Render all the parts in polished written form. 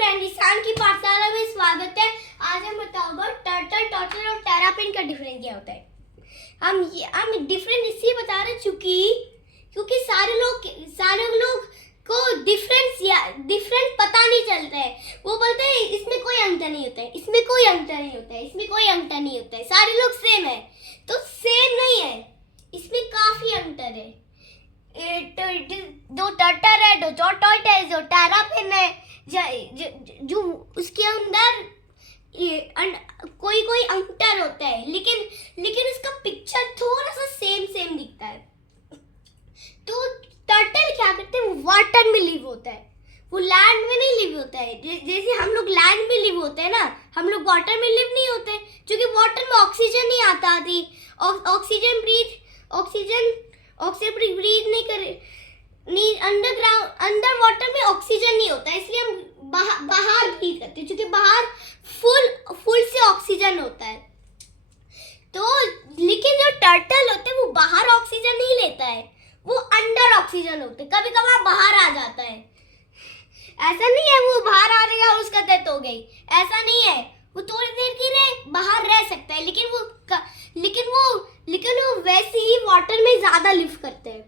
Friend, Ishan की पाठशाला में स्वागत है। आज हम बताऊंगा टर्टल और टेरापिन का डिफरेंस क्या होता है। हम डिफरेंस इसलिए बता रहे क्योंकि सारे लोग को डिफरेंस पता नहीं चलता है। वो बोलते हैं इसमें कोई अंतर नहीं होता है, इसमें कोई अंतर नहीं होता है, इसमें कोई अंतर नहीं होता है, सारे लोग सेम है। तो सेम नहीं है, इसमें काफी अंतर है। दो टर्टल है, दो टॉर्टोइस है, जो टेरापिन है, जो उसके अंदर कोई अंतर होता है, लेकिन उसका पिक्चर थोड़ा सा सेम दिखता है। तो टर्टल क्या करते हैं, वो वाटर में लिव होता है, वो लैंड में नहीं लिव होता है। जैसे हम लोग लैंड में लिव होते हैं ना, हम लोग वाटर में लिव नहीं होते, क्योंकि वाटर में ऑक्सीजन नहीं आता थी। ऑक्सीजन ब्रीथ नहीं करे, नहीं अंडर वाटर में ऑक्सीजन नहीं होता, इसलिए हम बाहर ब्रीथ करते हैं, क्योंकि बाहर फुल से ऑक्सीजन होता है। तो लेकिन जो टर्टल होते हैं वो बाहर ऑक्सीजन नहीं लेता है, वो अंडर ऑक्सीजन होते हैं। कभी कभार बाहर आ जाता है, ऐसा नहीं है वो बाहर आ गया और उसका डेथ हो गई, ऐसा नहीं है। वो थोड़ी देर के लिए बाहर रह सकता है, लेकिन वो वैसे ही वाटर में ज्यादा लिव करते हैं।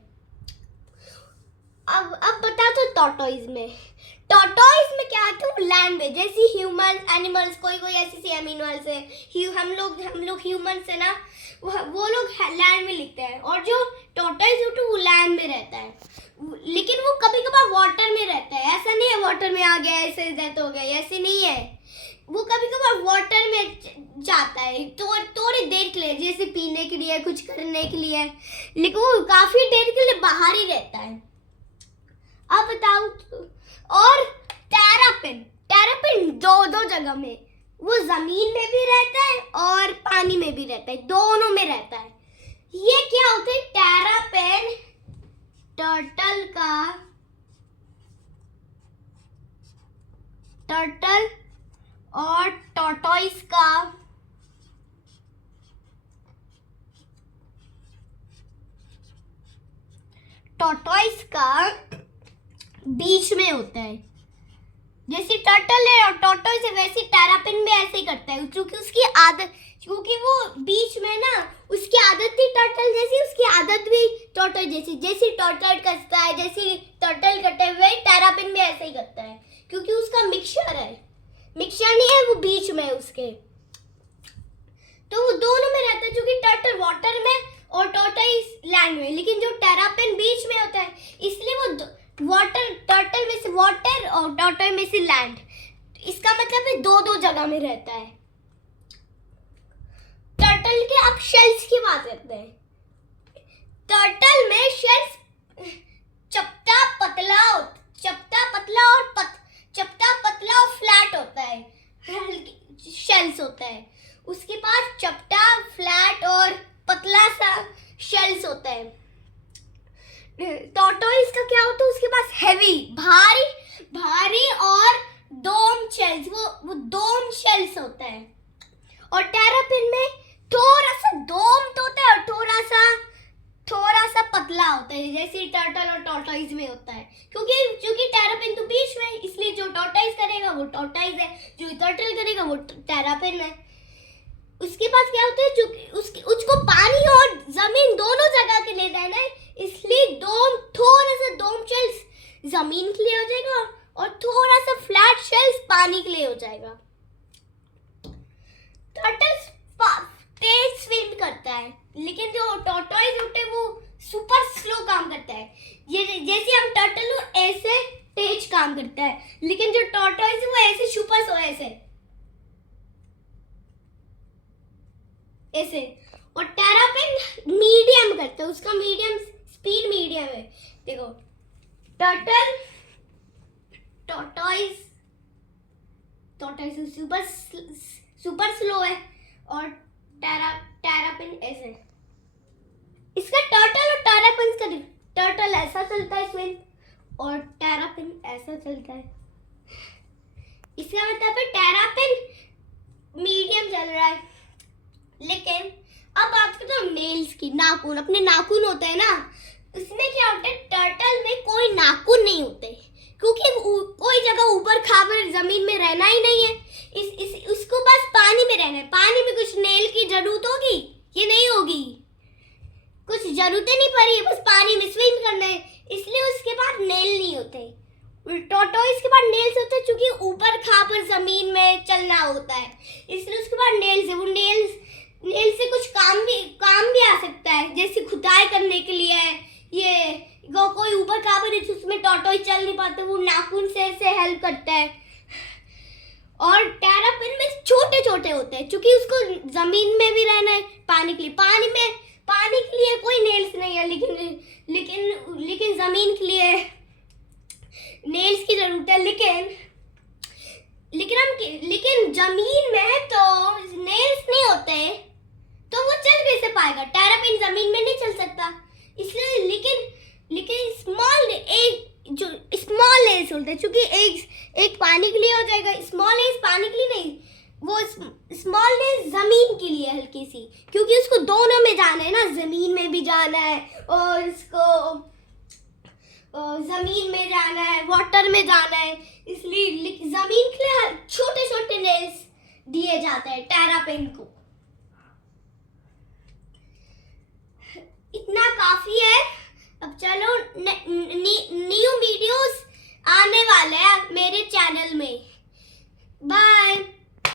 अब बता तो टॉर्टोइस में क्या है, वो लैंड में, जैसे ह्यूमन एनिमल्स, कोई ऐसी एनिमल्स है, हम लोग ह्यूमंस है ना, वो लोग लैंड में लिखते हैं, और जो टॉर्टोइस होता है वो लैंड में रहता है, लेकिन वो कभी कभार वाटर में रहता है। ऐसा नहीं है वाटर में आ गया ऐसे डेथ हो गई, ऐसे नहीं है। वो कभी कभार वाटर में जाता है थोड़ी देर के लिए, जैसे पीने के लिए, कुछ करने के लिए, लेकिन वो काफी देर के लिए बाहर ही रहता है। अब बताओ, और टेरापिन दो जगह में, वो जमीन में भी रहता है और पानी में भी रहता है, दोनों में रहता है। ये क्या होता है, टेरापिन टर्टल और टॉर्टोइस का बीच में होता है। जैसे टर्टल है और टॉर्टोइस है, वैसे टेरापिन भी ऐसे ही करता है, क्योंकि वो बीच में ना, उसकी आदत थी टर्टल जैसी, उसकी आदत भी टॉर्टोइस जैसी। जैसे टर्टल करता है, जैसे टर्टल करते हुए टेरापिन भी ऐसे ही करता है, क्योंकि उसका मिक्सचर नहीं है, वो बीच में है उसके। तो वो दोनों में रहता है, क्योंकि टर्टल वाटर में और टॉर्टोइस लैंड में, लेकिन जो टेरापिन बीच में होता है, इसलिए वो टर्टल में से वाटर और टॉर्टोइस में से लैंड। इसका मतलब है दो जगह में रहता है। टर्टल के अब शेल्स की बात करते हैं। टर्टल में शेल्स चपटा पतला और फ्लैट होता है, शेल्स होता है। उसके पास चपटा, फ्लैट और पतला सा शेल्स होता है। टॉर्टोइस का क्या होता है, उसके पास हैवी, भारी और डोम शेल्स, वो डोम शेल्स होता है। और टेरापिन में थोड़ा सा डोम तो होता है और थोड़ा सा पतला होता है, जैसे टर्टल और टॉर्टोइस में होता है। क्योंकि टेरापिन तो बीच में है, इसलिए जो टॉर्टोइस करेगा वो टॉर्टोइस है, जो टर्टल करेगा वो टेरापिन है। उसके पास क्या होता है, उसको पानी और जमीन दोनों जगह के लिए रहना है, इसलिए थोड़ा सा डोम शेल्स जमीन के लिए हो जाएगा और थोड़ा सा फ्लैट शेल्स पानी के लिए हो जाएगा। टर्टल तेज स्विम करता है, लेकिन जो टॉर्टोइस होते हैं वो सुपर स्लो काम करता है। जैसे हम टर्टल ऐसे तेज काम करता है, लेकिन जो टॉर्टोइस है वो ऐसे सुपर स्लो ऐसे। और टेरापिन मीडियम करता है, उसका स्पीड मीडियम है। देखो, टॉर्टोइस सुपर स्लो है, और टेरापिन ऐसे। इसका टर्टल और टेरापिन का टर्टल ऐसा चलता है स्विम, और टेरापिन ऐसा चलता है। इसका मतलब है टेरापिन मीडियम चल रहा है। लेकिन अब बात करते हैं नेल्स की, नाखून, अपने नाखून होते हैं ना, उसमें क्या होता है, टर्टल में कोई नाखून नहीं होते, क्योंकि कोई जगह ऊपर खाकर जमीन में रहना ही नहीं है। उसको बस पानी में रहना है। पानी में कुछ नेल की जरूरत होगी? ये नहीं होगी, कुछ जरूरतें नहीं पड़ी है, बस पानी में स्विम करना है, इसलिए उसके पास नेल नहीं होते। टॉर्टोइस के पास नेल्स होते हैं क्योंकि ऊपर खाकर जमीन में चलना होता है, इसलिए उसके पास नेल्स है। वो नेल्स से कुछ काम भी आ सकता है, जैसे खुदाई करने के लिए है। ये कोई ऊपर खाकर उसमें टॉर्टोइस चल नहीं पाते, वो नाखून से हेल्प करता है। और टेरापिन में छोटे छोटे होते हैं क्योंकि उसको जमीन में भी रहना है, पानी के लिए। पानी के लिए कोई नेल्स नहीं है, लेकिन जमीन के लिए नेल्स की जरूरत है। लेकिन जमीन में तो नेल्स नहीं होते, तो वो चल कैसे पाएगा? टेरापिन जमीन में नहीं चल सकता, इसलिए लेकिन स्मॉल नेल्स होते हैं क्योंकि एक पानी के लिए हो जाएगा। स्मॉल नेल्स पानी के लिए नहीं, वो स्मॉल नेल्स जमीन के लिए हल्की सी, क्योंकि उसको दोनों में जाना है ना, जमीन में भी जाना है और उसको जमीन में जाना है, वाटर में जाना है, इसलिए जमीन के लिए छोटे छोटे नेल्स दिए जाते हैं टेरापिन को। इतना काफी है। अब चलो न्यू वीडियोस आने वाले हैं मेरे चैनल में। बाय।